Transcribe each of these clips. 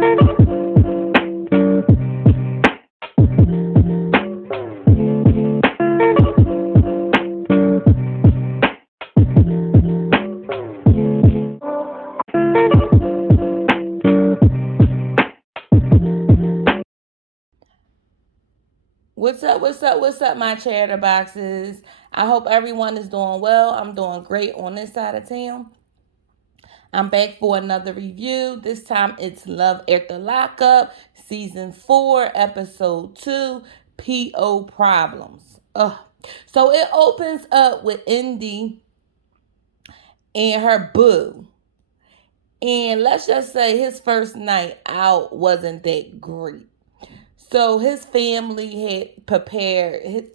What's up, my chatterboxes? I hope everyone is doing well. I'm doing great on this side of town. I'm back for another review. This time it's Love After Lockup, Season 4, Episode 2, P.O. Problems. Ugh. So it opens up with Indy and her boo. And let's just say his first night out wasn't that great. So his family had prepared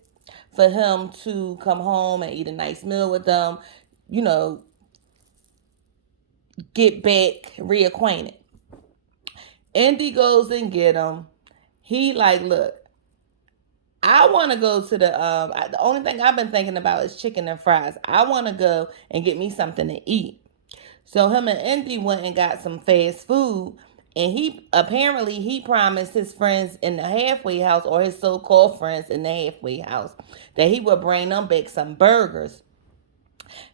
for him to come home and eat a nice meal with them, you know, get back reacquainted. Indy goes and get him. He like, look, I want to go to the only thing I've been thinking about is chicken and fries. I want to go and get me something to eat. So him and Indy went and got some fast food. And he promised his friends in the halfway house, or his so-called friends in the halfway house, that he would bring them back some burgers.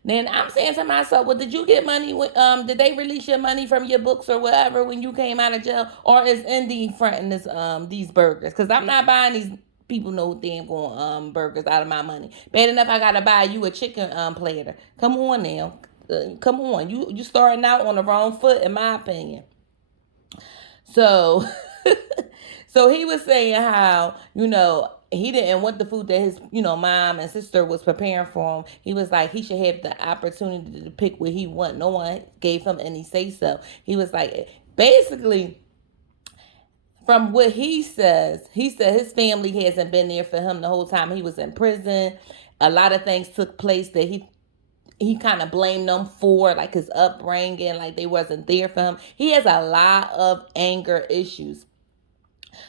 Then I'm saying to myself, well, did you get money? Did they release your money from your books or whatever when you came out of jail, or is Indy fronting these burgers? Because I'm not buying these people no damn going burgers out of my money. Bad enough I gotta buy you a chicken platter. Come on now, come on. You starting out on the wrong foot, in my opinion. So, so he was saying how, he didn't want the food that his, mom and sister was preparing for him. He was like, he should have the opportunity to pick what he want. No one gave him any say so. He was like, basically, from what he said his family hasn't been there for him the whole time he was in prison. A lot of things took place that he kind of blamed them for, like his upbringing, like they wasn't there for him. He has a lot of anger issues.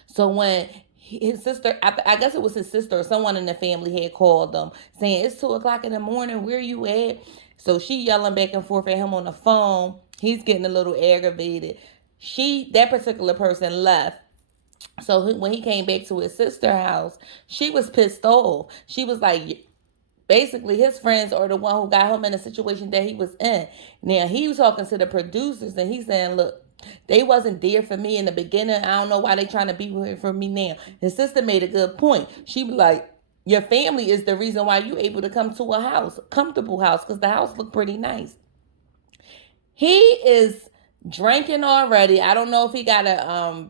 So when his sister, I guess it was his sister or someone in the family had called them saying, it's 2 o'clock in the morning, where you at? So she yelling back and forth at him on the phone. He's getting a little aggravated. That particular person left. So when he came back to his sister's house, she was pissed off. She was like, basically his friends are the one who got him in the situation that he was in. Now he was talking to the producers and he's saying, look, they wasn't there for me in the beginning. I don't know why they trying to be here for me now. His sister made a good point. She was like, your family is the reason why you able to come to a house, comfortable house, because the house looked pretty nice. He is drinking already. I don't know if he got a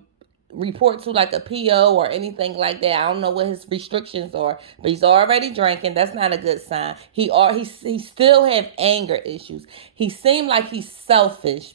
report to like a PO or anything like that. I don't know what his restrictions are, but he's already drinking. That's not a good sign. He still have anger issues. He seemed like he's selfish.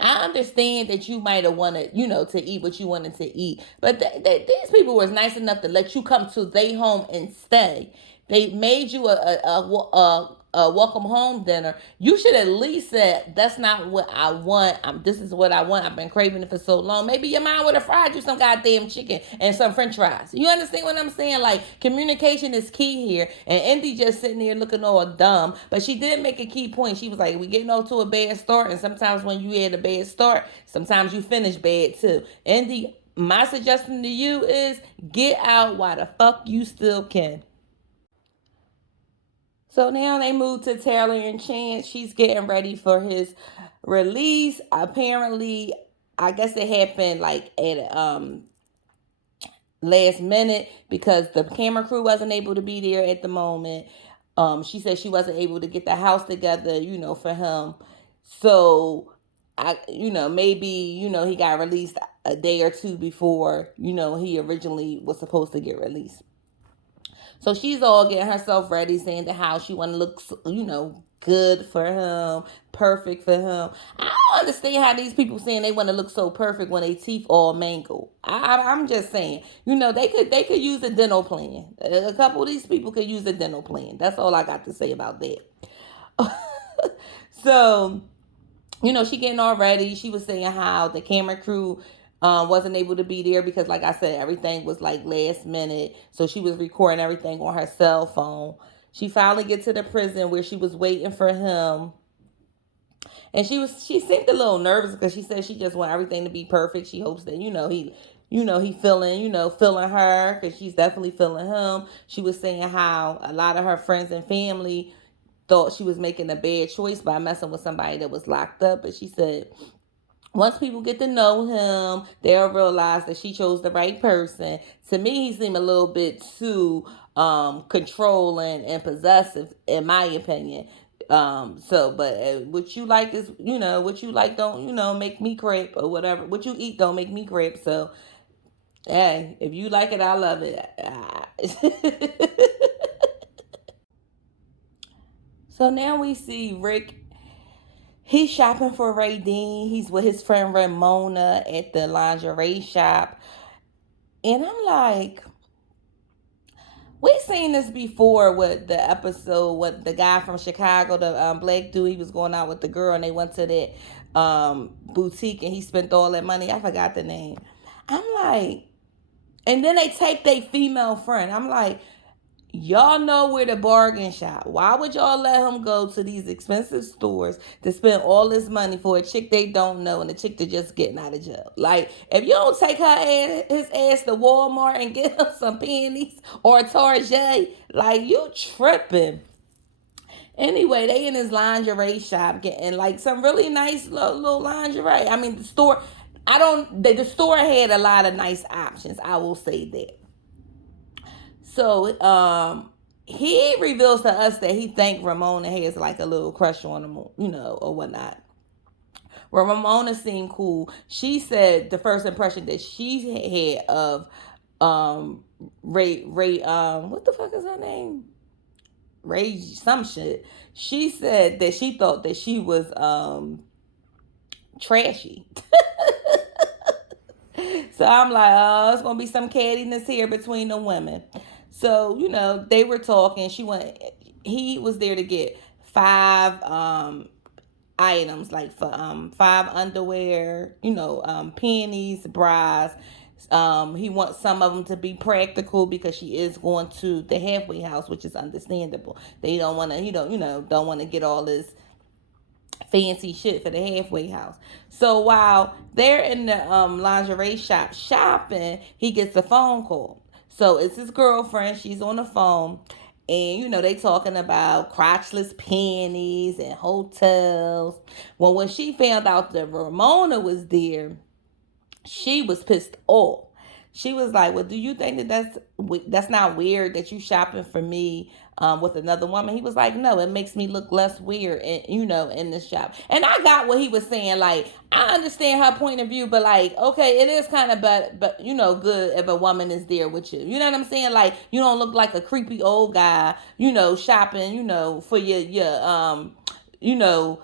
I understand that you might have wanted, to eat what you wanted to eat, but these people was nice enough to let you come to their home and stay. They made you a welcome home dinner. You should at least said, that's not what I want. This is what I want. I've been craving it for so long. Maybe your mom would have fried you some goddamn chicken and some french fries. You understand what I'm saying? Like, communication is key here. And Indy just sitting there looking all dumb. But she did make a key point. She was like, we getting off to a bad start. And sometimes when you had a bad start, sometimes you finish bad too. Indy, my suggestion to you is get out while the fuck you still can. So now they move to Taylor and Chance. She's getting ready for his release. Apparently, I guess it happened like at last minute because the camera crew wasn't able to be there at the moment. She said she wasn't able to get the house together, for him. So maybe, he got released a day or two before, he originally was supposed to get released. So she's all getting herself ready, saying that how she want to look, good for him, perfect for him. I don't understand how these people saying they want to look so perfect when they teeth all mangled. I'm just saying, they could use a dental plan. A couple of these people could use a dental plan. That's all I got to say about that. So, she getting all ready. She was saying how the camera crew wasn't able to be there because, like I said, everything was like last minute. So she was recording everything on her cell phone. She finally get to the prison where she was waiting for him. And she seemed a little nervous because she said she just want everything to be perfect. She hopes that he feeling feeling her because she's definitely feeling him. She was saying how a lot of her friends and family thought she was making a bad choice by messing with somebody that was locked up, but she said once people get to know him, they'll realize that she chose the right person. To me, he seemed a little bit too controlling and possessive, in my opinion. But what you like is, what you like don't, make me crap or whatever. What you eat don't make me crap. So, hey, if you like it, I love it. So now we see Rick. He's shopping for Ray Dean. He's with his friend Ramona at the lingerie shop. And I'm like, we've seen this before with the episode with the guy from Chicago, the black dude. He was going out with the girl and they went to that boutique and he spent all that money. I forgot the name. I'm like, and then they take their female friend. I'm like, y'all know where the bargain shop. Why would y'all let him go to these expensive stores to spend all this money for a chick they don't know and a chick that just getting out of jail? Like, if you don't take his ass to Walmart and get him some panties or a Target, like, you tripping. Anyway, they in his lingerie shop getting like some really nice little lingerie. I mean, the store, the store had a lot of nice options. I will say that. So he reveals to us that he think Ramona has like a little crush on him, or whatnot. Well, Ramona seemed cool. She said the first impression that she had of Ray what the fuck is her name? Ray some shit. She said that she thought that she was trashy. So I'm like, oh, it's gonna be some cattiness here between the women. So, they were talking. He was there to get five items, like for five underwear, panties, bras. He wants some of them to be practical because she is going to the halfway house, which is understandable. They don't want to, don't want to get all this fancy shit for the halfway house. So while they're in the lingerie shop shopping, he gets a phone call. So it's his girlfriend. She's on the phone. And they talking about crotchless panties and hotels. Well, when she found out that Ramona was there, she was pissed off. She was like, "Well, do you think that that's not weird that you shopping for me with another woman?" He was like, "No, it makes me look less weird, in this shop." And I got what he was saying. Like, I understand her point of view, but like, okay, it is kind of but good if a woman is there with you. You know what I'm saying? Like, you don't look like a creepy old guy, shopping, for you know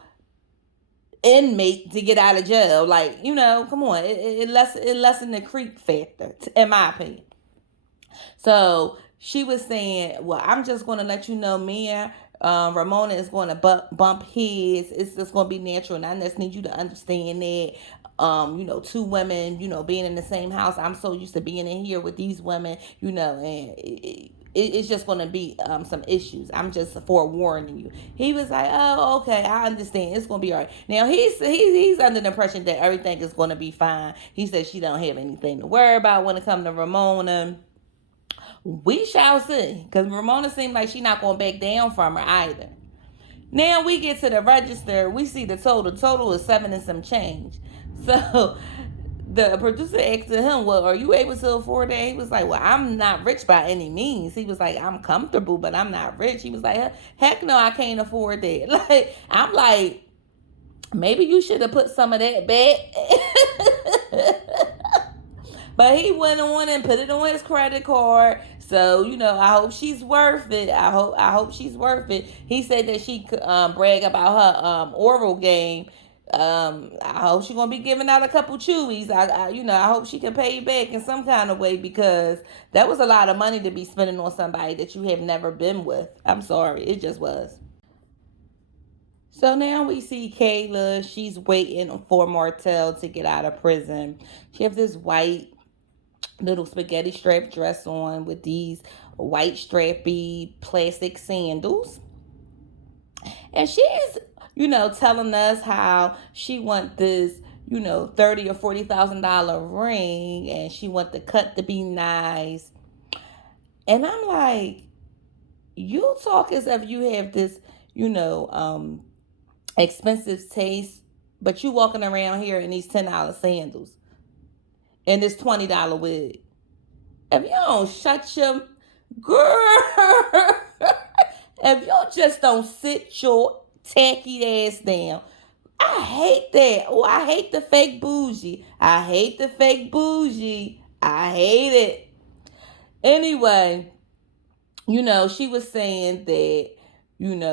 inmate to get out of jail. Like, come on. It lessened the creep factor, in my opinion. So she was saying, well, I'm just going to let you know, Mia, Ramona is going to bump heads. It's just going to be natural. And I just need you to understand that. Two women, being in the same house. I'm so used to being in here with these women, and it's just going to be some issues. I'm just forewarning you. He was like, oh, okay, I understand. It's going to be all right. Now, he's under the impression that everything is going to be fine. He said she don't have anything to worry about when it comes to Ramona. We shall see, because Ramona seemed like she not going to back down from her either. Now we get to the register. We see the total. Total is 7 and some change. So the producer asked him, well, are you able to afford that? He was like, well, I'm not rich by any means. He was like, I'm comfortable, but I'm not rich. He was like, heck no, I can't afford that. Like, I'm like, maybe you should have put some of that back. But he went on and put it on his credit card. So, I hope she's worth it. I hope she's worth it. He said that she could brag about her oral game. I hope she's gonna be giving out a couple chewies. I hope she can pay back in some kind of way, because that was a lot of money to be spending on somebody that you have never been with. I'm sorry, it just was. So now we see Kayla. She's waiting for Martell to get out of prison. She has this white little spaghetti strap dress on with these white strappy plastic sandals. And she's telling us how she want this, $30 or $40,000 ring, and she want the cut to be nice. And I'm like, you talk as if you have this, expensive taste, but you walking around here in these $10 sandals and this $20 wig. If you don't shut your girl, if you just don't sit your tacky ass down, I hate that. Oh, I hate the fake bougie. I hate the fake bougie. I hate it. Anyway, she was saying that,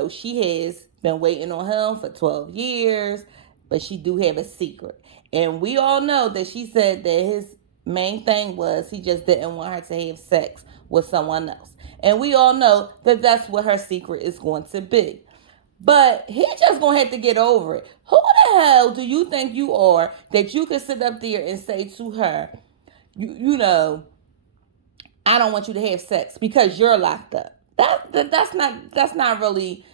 she has been waiting on him for 12 years, but she do have a secret. And we all know that she said that his main thing was he just didn't want her to have sex with someone else. And we all know that that's what her secret is going to be. But he just gonna have to get over it. Who the hell do you think you are that you can sit up there and say to her, you know, I don't want you to have sex because you're locked up. That's not really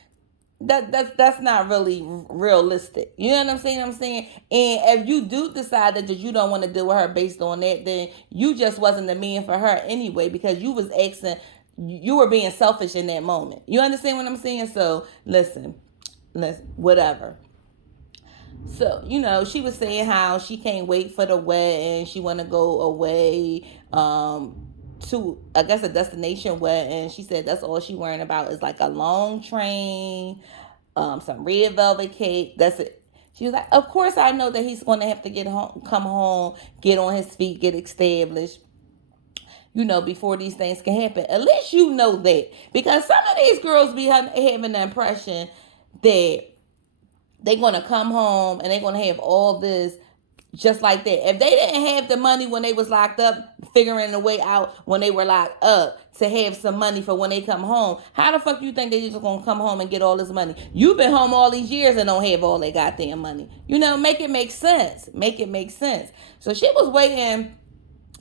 that's not really realistic. You know what I'm saying? And if you do decide that you don't want to deal with her based on that, then you just wasn't the man for her anyway, because you was asking, you were being selfish in that moment. You understand what I'm saying? So listen, whatever. So, she was saying how she can't wait for the wedding. She want to go away to, I guess, a destination wedding. She said that's all she worrying about is like a long train, some red velvet cake. That's it. She was like, of course I know that he's going to have to get home, come home, get on his feet, get established, before these things can happen. At least you know that. Because some of these girls be having the impression that they're going to come home and they're going to have all this just like that. If they didn't have the money when they was locked up, figuring a way out when they were locked up to have some money for when they come home, how the fuck you think they just going to come home and get all this money? You've been home all these years and don't have all that goddamn money. Make it make sense. Make it make sense. So she was waiting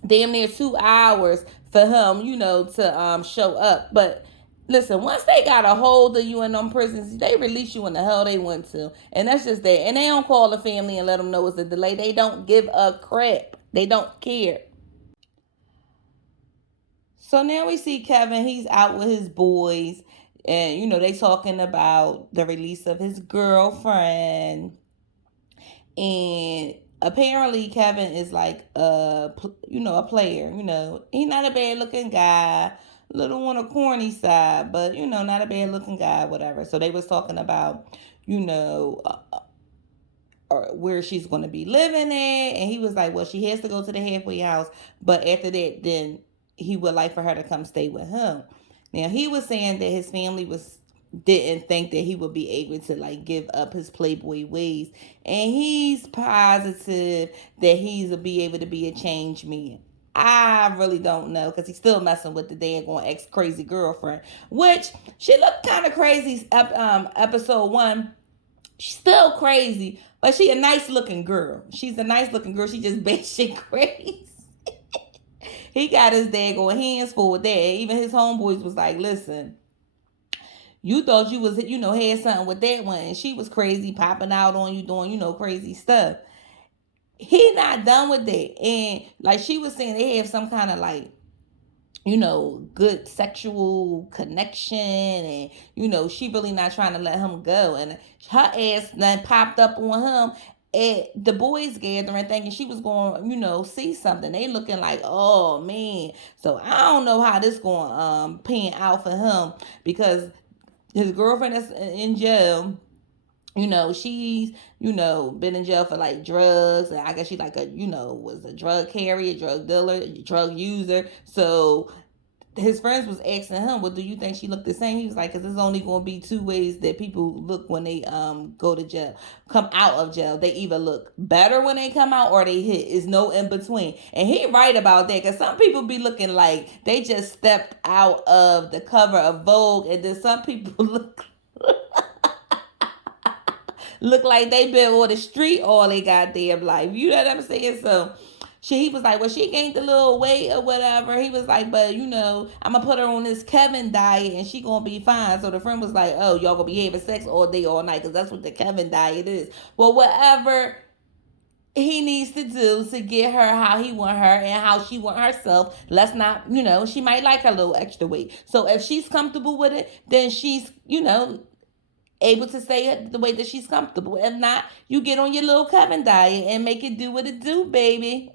damn near 2 hours for him, to show up. But listen, once they got a hold of you in them prisons, they release you when the hell they want to. And that's just that. And they don't call the family and let them know it's a delay. They don't give a crap. They don't care. So now we see Kevin. He's out with his boys. And, they talking about the release of his girlfriend. And apparently Kevin is like a player. He's not a bad looking guy, little on a corny side, but not a bad looking guy, whatever. So they was talking about where she's going to be living at, and he was like, well, she has to go to the halfway house, but after that, then he would like for her to come stay with him. Now he was saying that his family didn't think that he would be able to like give up his playboy ways, and he's positive that he's be able to be a changed man. I really don't know, because he's still messing with the daggone ex crazy girlfriend, which she looked kind of crazy. Episode 1, she's still crazy, but she a nice looking girl. She's a nice looking girl. She just batshit crazy. He got his daggone hands full with that. Even his homeboys was like, listen, you thought you was, had something with that one, and she was crazy, popping out on you, doing, crazy stuff. He not done with that. And like she was saying, they have some kind of like, good sexual connection, and she really not trying to let him go. And her ass then popped up on him at the boys gathering, thinking she was going, see something. They looking like, oh man. So I don't know how this going pan out for him, because his girlfriend is in jail. She's, been in jail for like drugs. And I guess she like was a drug carrier, drug dealer, drug user. So his friends was asking him, well, do you think she looked the same? He was like, because there's only going to be 2 ways that people look when they go to jail, come out of jail. They either look better when they come out, or they hit. It's no in between. And he right about that, because some people be looking like they just stepped out of the cover of Vogue, and then some people look like they been on the street all they goddamn life. You know what I'm saying? So he was like, well, she gained a little weight or whatever. He was like, but I'm gonna put her on this Kevin diet and she gonna be fine. So the friend was like, oh, y'all gonna be having sex all day, all night, because that's what the Kevin diet is. Well, whatever he needs to do to get her how he want her and how she want herself. Let's not, she might like her little extra weight. So if she's comfortable with it, then she's, able to say it the way that she's comfortable. If not, you get on your little Kevin diet and make it do what it do, baby.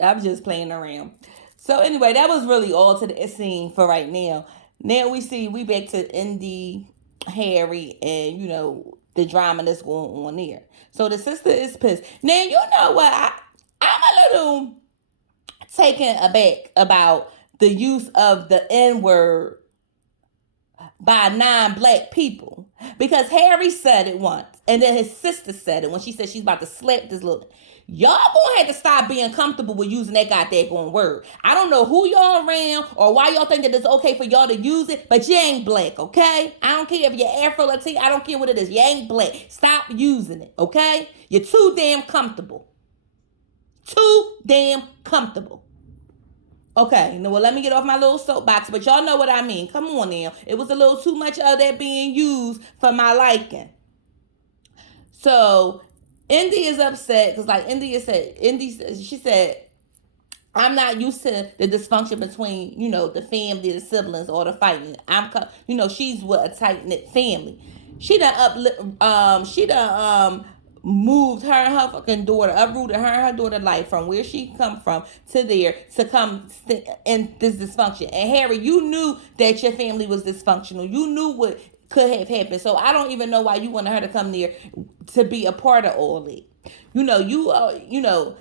I'm just playing around. So anyway, that was really all to the scene for right now. Now we back to Indy, Harry, and the drama that's going on there. So the sister is pissed. Now you know what? I'm a little taken aback about the use of the N word by non-black people, because Harry said it once, and then his sister said it when she said she's about to slap this little. Y'all gonna have to stop being comfortable with using that goddamn word. I don't know who y'all around or why y'all think that it's okay for y'all to use it, but you ain't black, okay? I don't care if you're Afro-Latino, I don't care what it is. You ain't black. Stop using it, okay? You're too damn comfortable. Too damn comfortable. Okay, well, let me get off my little soapbox, but y'all know what I mean. Come on now. It was a little too much of that being used for my liking. So, Indy is upset because, like she said, I'm not used to the dysfunction between, the family, the siblings, or the fighting. She's with a tight-knit family. She done moved her and her fucking daughter, uprooted her and her daughter life from where she come from to there to come in this dysfunction. And Harry, you knew that your family was dysfunctional. You knew what could have happened. So I don't even know why you wanted her to come there to be a part of all that.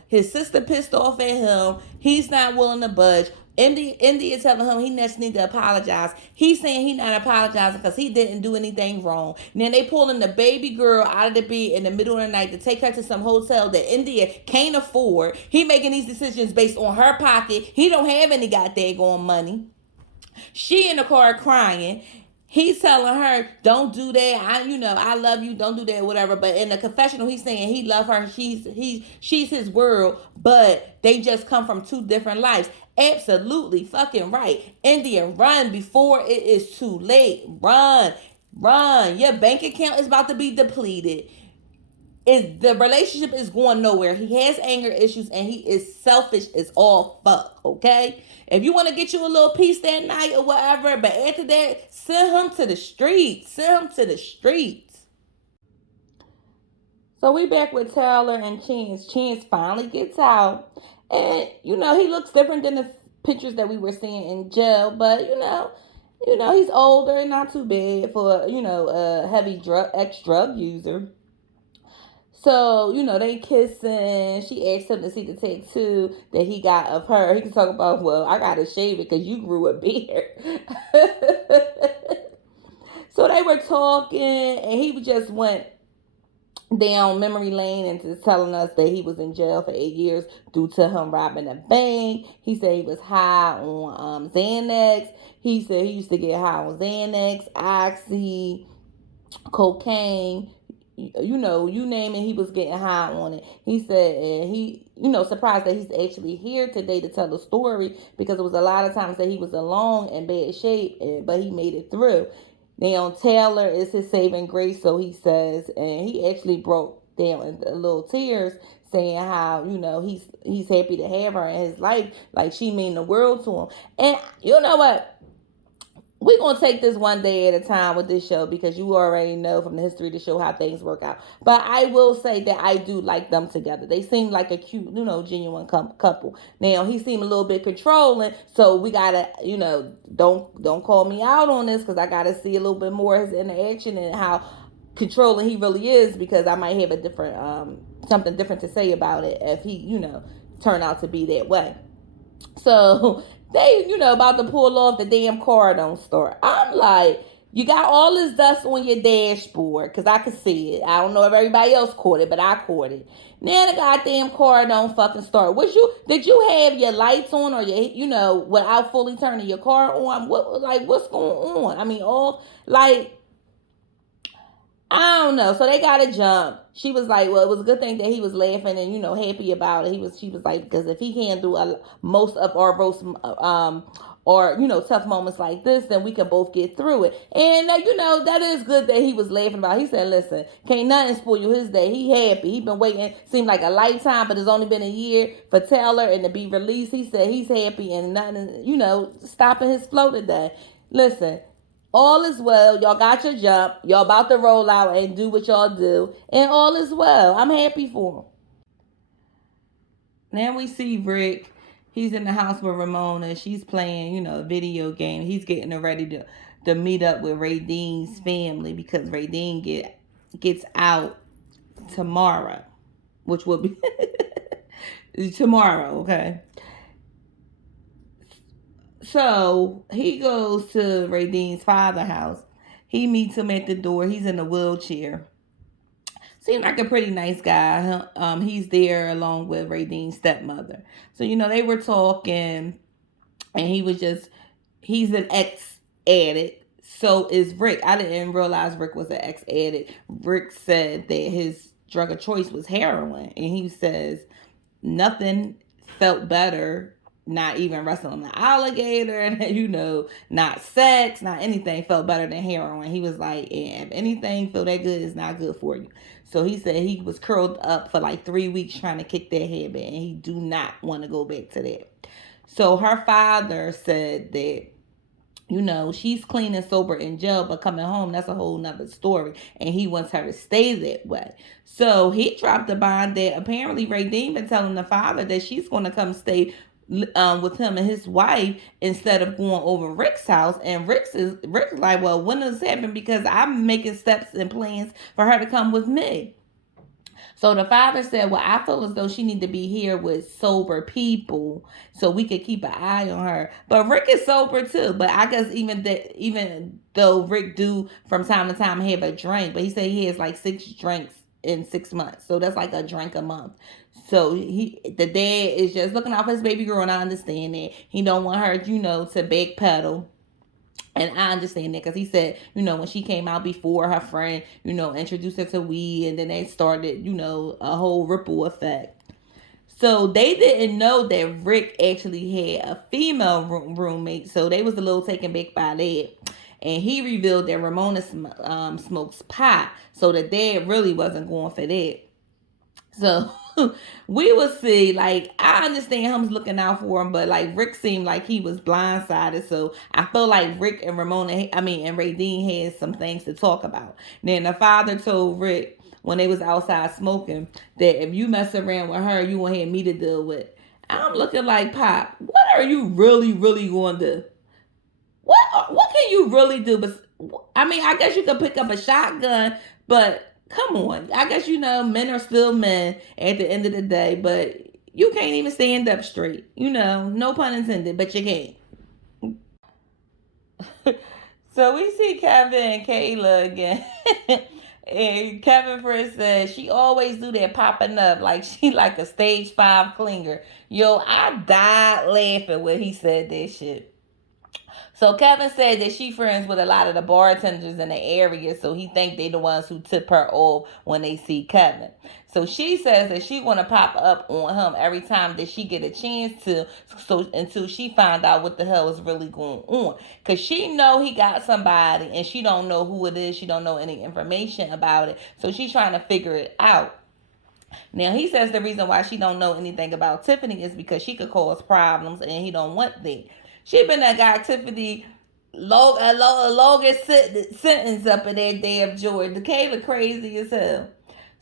His sister pissed off at him. He's not willing to budge. Indy is telling him he just need to apologize. He's saying he's not apologizing because he didn't do anything wrong. And then they pulling the baby girl out of the bed in the middle of the night to take her to some hotel that India can't afford. He making these decisions based on her pocket. He don't have any goddamn money. She in the car crying. He's telling her, don't do that. I love you. Don't do that, whatever. But in the confessional, he's saying he love her. She's his world, but they just come from two different lives. Absolutely fucking right. Indian, run before it is too late. Run. Your bank account is about to be depleted. The relationship is going nowhere. He has anger issues and he is selfish as all fuck, okay? If you want to get you a little piece that night or whatever, but after that, send him to the streets. So we back with Taylor and Chance. Chance finally gets out. And, he looks different than the pictures that we were seeing in jail. But, he's older and not too bad for, a heavy ex-drug user. So, they kissing. She asked him to see the tattoo that he got of her. He can talk about, well, I got to shave it because you grew a beard. So they were talking, and he just went down memory lane into telling us that he was in jail for 8 years due to him robbing a bank. He said he was high on Xanax. He said he used to get high on Xanax, Oxy, cocaine. You name it, he was getting high on it. He said, and he, surprised that he's actually here today to tell the story, because it was a lot of times that he was alone in bad shape, but he made it through. Now, Taylor is his saving grace, so he says, and he actually broke down in little tears, saying how, he's happy to have her in his life, like she mean the world to him. And you know what? We're going to take this one day at a time with this show, because you already know from the history of the show how things work out. But I will say that I do like them together. They seem like a cute, genuine couple. Now, he seemed a little bit controlling, so we got to, don't call me out on this, because I got to see a little bit more of his interaction and how controlling he really is, because I might have a different, something different to say about it if he, turn out to be that way. So they, about to pull off, the damn car don't start. I'm like, you got all this dust on your dashboard, because I could see it. I don't know if everybody else caught it, but I caught it. Now the goddamn car don't fucking start. Did you have your lights on, or your, without fully turning your car on? What's going on? I mean, I don't know. So they got to jump. She was like, well, it was a good thing that he was laughing and, happy about it. She was like, because if he can't do most of our roast, or, tough moments like this, then we can both get through it. And, that is good that he was laughing about it. He said, listen, can't nothing spoil you his day. He happy. He been waiting, seemed like a lifetime, but it's only been a year for Taylor and to be released. He said he's happy and nothing, stopping his flow today. Listen, all is well. Y'all got your jump. Y'all about to roll out and do what y'all do. And all is well. I'm happy for him. Now we see Rick. He's in the house with Ramona. She's playing, a video game. He's getting her ready to meet up with Ray Dean's family because Ray Dean gets out tomorrow, which will be tomorrow, okay? So he goes to Ray Dean's father's house. He meets him at the door. He's in a wheelchair. Seemed like a pretty nice guy. He's there along with Ray Dean's stepmother. So, they were talking, and he's an ex addict. So is Rick. I didn't realize Rick was an ex addict. Rick said that his drug of choice was heroin, and he says nothing felt better, not even wrestling an alligator, not sex, not anything felt better than heroin. He was like, if anything feel that good, it's not good for you. So he said he was curled up for like 3 weeks trying to kick that habit, and he do not want to go back to that. So her father said that, she's clean and sober in jail, but coming home, that's a whole nother story. And he wants her to stay that way. So he dropped the bond that apparently Ray Dean been telling the father that she's going to come stay with him and his wife instead of going over Rick's house. And Rick's like, well, when does this happen? Because I'm making steps and plans for her to come with me. So the father said, well, I feel as though she need to be here with sober people so we could keep an eye on her. But Rick is sober too. But I guess even though Rick do from time to time have a drink, but he said he has like 6 drinks in 6 months. So that's like a drink a month. So the dad is just looking out for his baby girl, and I understand that. He don't want her, to backpedal. And I understand that because he said, when she came out before, her friend, introduced her to weed, and then they started, a whole ripple effect. So they didn't know that Rick actually had a female roommate, so they was a little taken back by that. And he revealed that Ramona smokes pot, so the dad really wasn't going for that. So we will see. Like, I understand him looking out for him, but like Rick seemed like he was blindsided. So I feel like Rick and and Ray Dean had some things to talk about. Then the father told Rick when they was outside smoking that if you mess around with her, you won't have me to deal with. I'm looking like, Pop, what are you really, really going to do? What can you really do? But I guess you could pick up a shotgun, but come on. I guess men are still men at the end of the day, but you can't even stand up straight. No pun intended, but you can't. So we see Kevin and Kayla again. And Kevin first said she always do that popping up like she like a stage 5 clinger. Yo, I died laughing when he said that shit. So Kevin said that she friends with a lot of the bartenders in the area, so he think they the ones who tip her off when they see Kevin. So she says that she want to pop up on him every time that she get a chance to, so until she find out what the hell is really going on. Because she know he got somebody, and she don't know who it is. She don't know any information about it. So she's trying to figure it out. Now, he says the reason why she don't know anything about Tiffany is because she could cause problems, and he don't want that. She been that guy Tiffany longest sentence up in that damn Jordan. Kayla crazy as hell.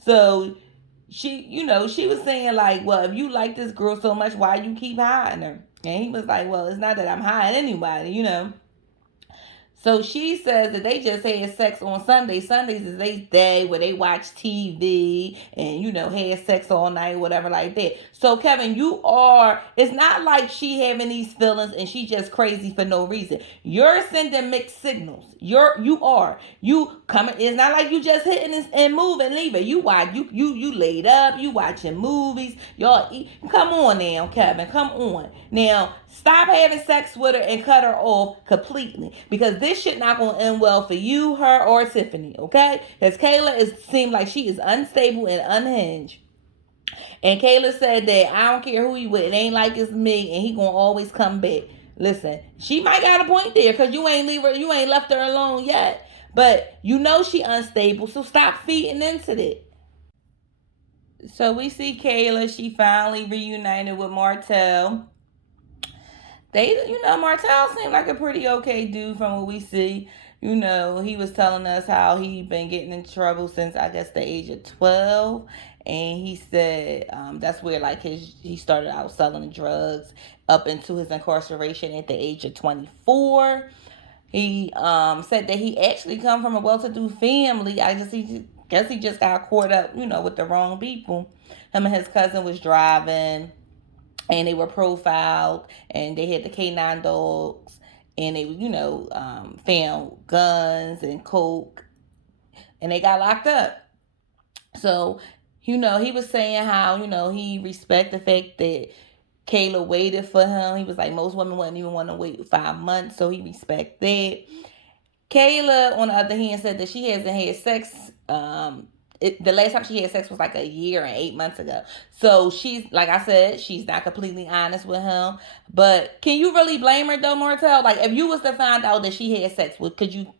So she was saying like, well, if you like this girl so much, why you keep hiding her? And he was like, well, it's not that I'm hiding anybody, So she says that they just had sex on Sundays. Sundays is their day where they watch TV and, had sex all night, whatever like that. So, Kevin, it's not like she having these feelings and she just crazy for no reason. You're sending mixed signals. You coming. It's not like you just hitting and moving, leaving. You watch, you laid up, you watching movies. Y'all eat. Come on now, Kevin. Come on. Now, stop having sex with her and cut her off completely. Because this this shit not gonna end well for you, her, or Tiffany, okay? Because Kayla seemed like she is unstable and unhinged. And Kayla said that I don't care who he with, it ain't like it's me, and he gonna always come back. Listen, she might got a point there, cause you ain't left her alone yet. But you know she unstable, so stop feeding into that. So we see Kayla, she finally reunited with Martell. Martell seemed like a pretty okay dude from what we see. He was telling us how he been getting in trouble since I guess the age of 12. And he said that's where like he started out selling drugs up into his incarceration at the age of 24. He said that he actually come from a well-to-do family. He guess he just got caught up, with the wrong people. Him and his cousin was driving, and they were profiled, and they had the K9 dogs, and they, found guns and coke, and they got locked up. So, he was saying how, he respect the fact that Kayla waited for him. He was like, most women wouldn't even want to wait 5 months, so he respect that. Kayla, on the other hand, said that she hasn't had sex. The last time she had sex was like a year and 8 months ago. So she's, like I said, she's not completely honest with him. But can you really blame her though, Martell? Like if you was to find out that she had sex with, could you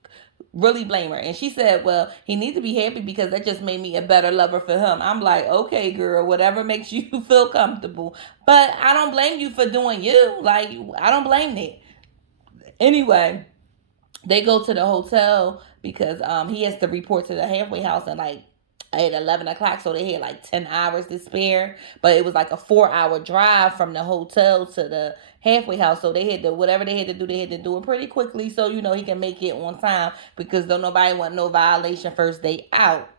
really blame her? And she said, well, he needs to be happy because that just made me a better lover for him. I'm like, okay, girl, whatever makes you feel comfortable. But I don't blame you for doing you. Like, I don't blame that. Anyway, they go to the hotel because he has to report to the halfway house at 11 o'clock, so they had like 10 hours to spare, but it was like a 4-hour drive from the hotel to the halfway house, so they had to, whatever they had to do it pretty quickly, so he can make it on time, because don't nobody want no violation first day out.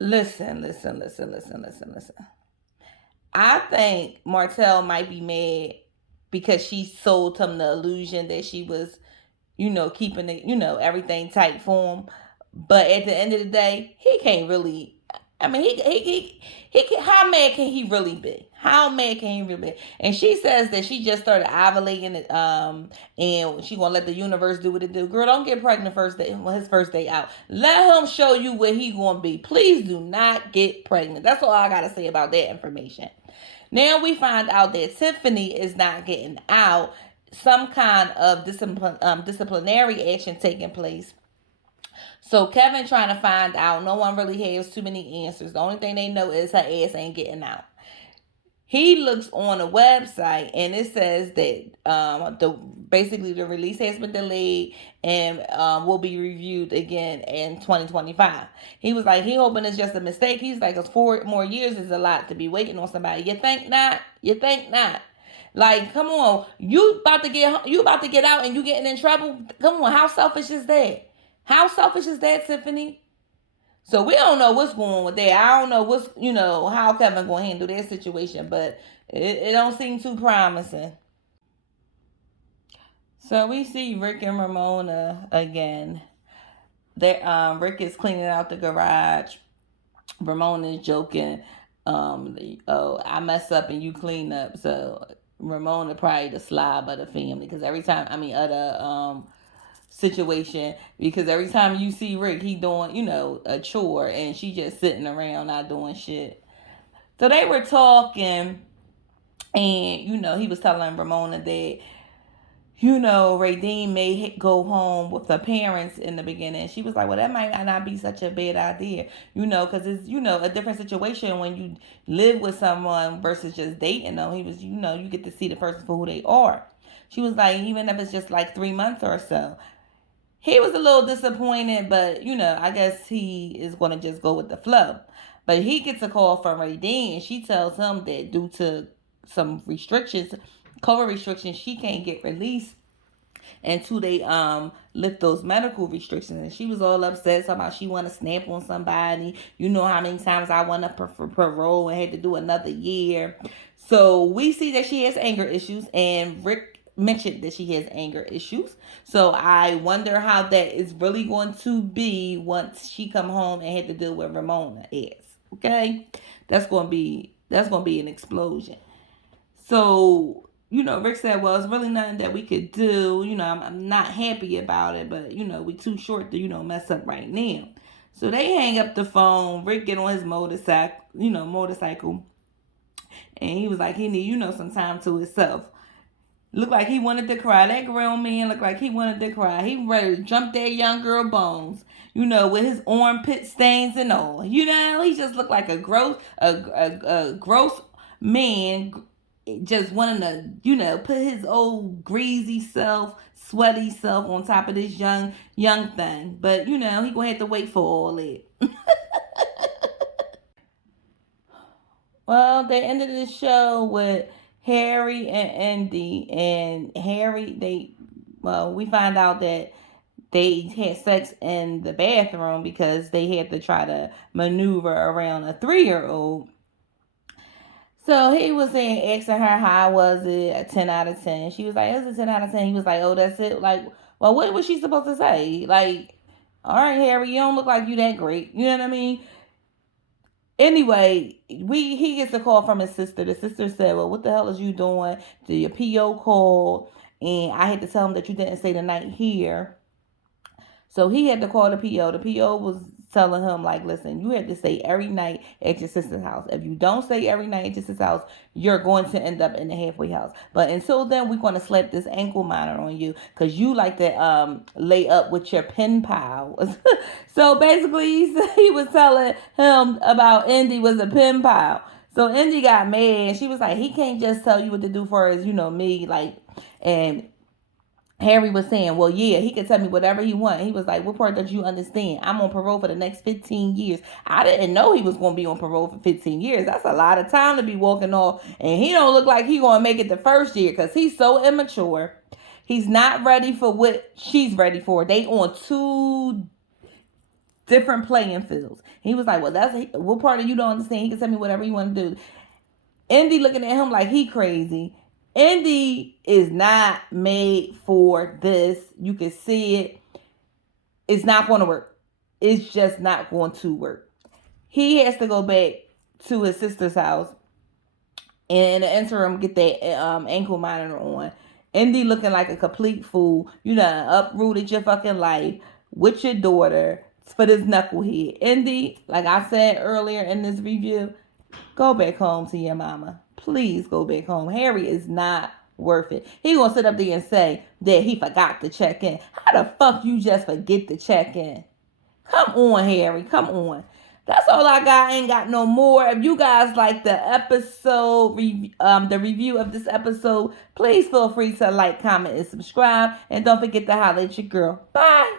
Listen. I think Martell might be mad because she sold him the illusion that she was, keeping it, everything tight for him. But at the end of the day, he can't really. I mean, he can, how mad can he really be? How mad can he really be? And she says that she just started ovulating, and she gonna let the universe do what it do. Girl, don't get pregnant his first day out. Let him show you what he gonna be. Please do not get pregnant. That's all I gotta say about that information. Now we find out that Tiffany is not getting out. Some kind of disciplinary action taking place. So Kevin trying to find out. No one really has too many answers. The only thing they know is her ass ain't getting out. He looks on a website and it says that basically the release has been delayed and will be reviewed again in 2025. He was like, he hoping it's just a mistake. He's like, 4 more years is a lot to be waiting on somebody. You think not? You think not? Like, come on, you about to get out and you getting in trouble. Come on, how selfish is that? How selfish is that, Tiffany? So we don't know what's going on with that. I don't know how Kevin going to handle that situation, but it don't seem too promising. So we see Rick and Ramona again. Rick is cleaning out the garage. Ramona is joking. Oh, I mess up and you clean up. So Ramona probably the slob of the family, because every time, of the situation, because every time you see Rick, he doing, a chore, and she just sitting around not doing shit. So they were talking, and, he was telling Ramona that, Radine may go home with her parents in the beginning. She was like, well, that might not be such a bad idea, because it's, a different situation when you live with someone versus just dating them. He was, you get to see the person for who they are. She was like, even if it's just like 3 months or so. He was a little disappointed, but, I guess he is going to just go with the flow. But he gets a call from Radine, and she tells him that due to some restrictions, COVID restrictions, she can't get released until they lift those medical restrictions. And she was all upset, talking about she want to snap on somebody. You know how many times I went up for parole and had to do another year. So we see that she has anger issues, and Rick mentioned that she has anger issues. So I wonder how that is really going to be once she come home and had to deal with Ramona is. Okay, that's going to be an explosion. So Rick said, well, it's really nothing that we could do. I'm not happy about it, but, we too short to, mess up right now. So they hang up the phone. Rick get on his motorcycle, and he was like, he need, some time to himself. Looked like he wanted to cry. That grown man looked like he wanted to cry. He ready to jump that young girl bones, with his armpit stains and all. He just looked like a gross man, just wanting to, put his old greasy self, sweaty self on top of this young thing. But he gonna have to wait for all that. Well, they ended the show with Harry and Andy, and we find out that they had sex in the bathroom because they had to try to maneuver around a 3-year-old. So he was asking her, how was it, a 10 out of 10. She was like, it was a 10 out of 10. He was like, oh, that's it. Like, well, what was she supposed to say? Like, all right, Harry, you don't look like you that great. You know what I mean? Anyway, he gets a call from his sister. The sister said, well, what the hell is you doing? Your PO called, and I had to tell him that you didn't stay the night here. So he had to call the PO. The PO was telling him, like, listen, you have to stay every night at your sister's house. If you don't stay every night at your sister's house, you're going to end up in the halfway house. But until then, we're going to slap this ankle monitor on you because you like to lay up with your pen pals. So basically, he was telling him about Indy was a pen pal. So Indy got mad. She was like, he can't just tell you what to do for his, me, like, and Harry was saying, well, yeah, he can tell me whatever he wants. He was like, what part don't you understand? I'm on parole for the next 15 years. I didn't know he was going to be on parole for 15 years. That's a lot of time to be walking off. And he don't look like he going to make it the first year because he's so immature. He's not ready for what she's ready for. They on two different playing fields. He was like, well, what part of you don't understand? He can tell me whatever you want to do. Indy looking at him like he crazy. Indy is not made for this. You can see it. It's not going to work. It's just not going to work. He has to go back to his sister's house and in the interim get that ankle monitor on. Indy looking like a complete fool. You done uprooted your fucking life with your daughter for this knucklehead. Indy, like I said earlier in this review, go back home to your mama. Please go back home. Harry is not worth it. He gonna sit up there and say that he forgot to check in. How the fuck you just forget to check in? Come on, Harry. Come on. That's all I got. I ain't got no more. If you guys like the episode, the review of this episode, please feel free to like, comment, and subscribe. And don't forget to holler at your girl. Bye.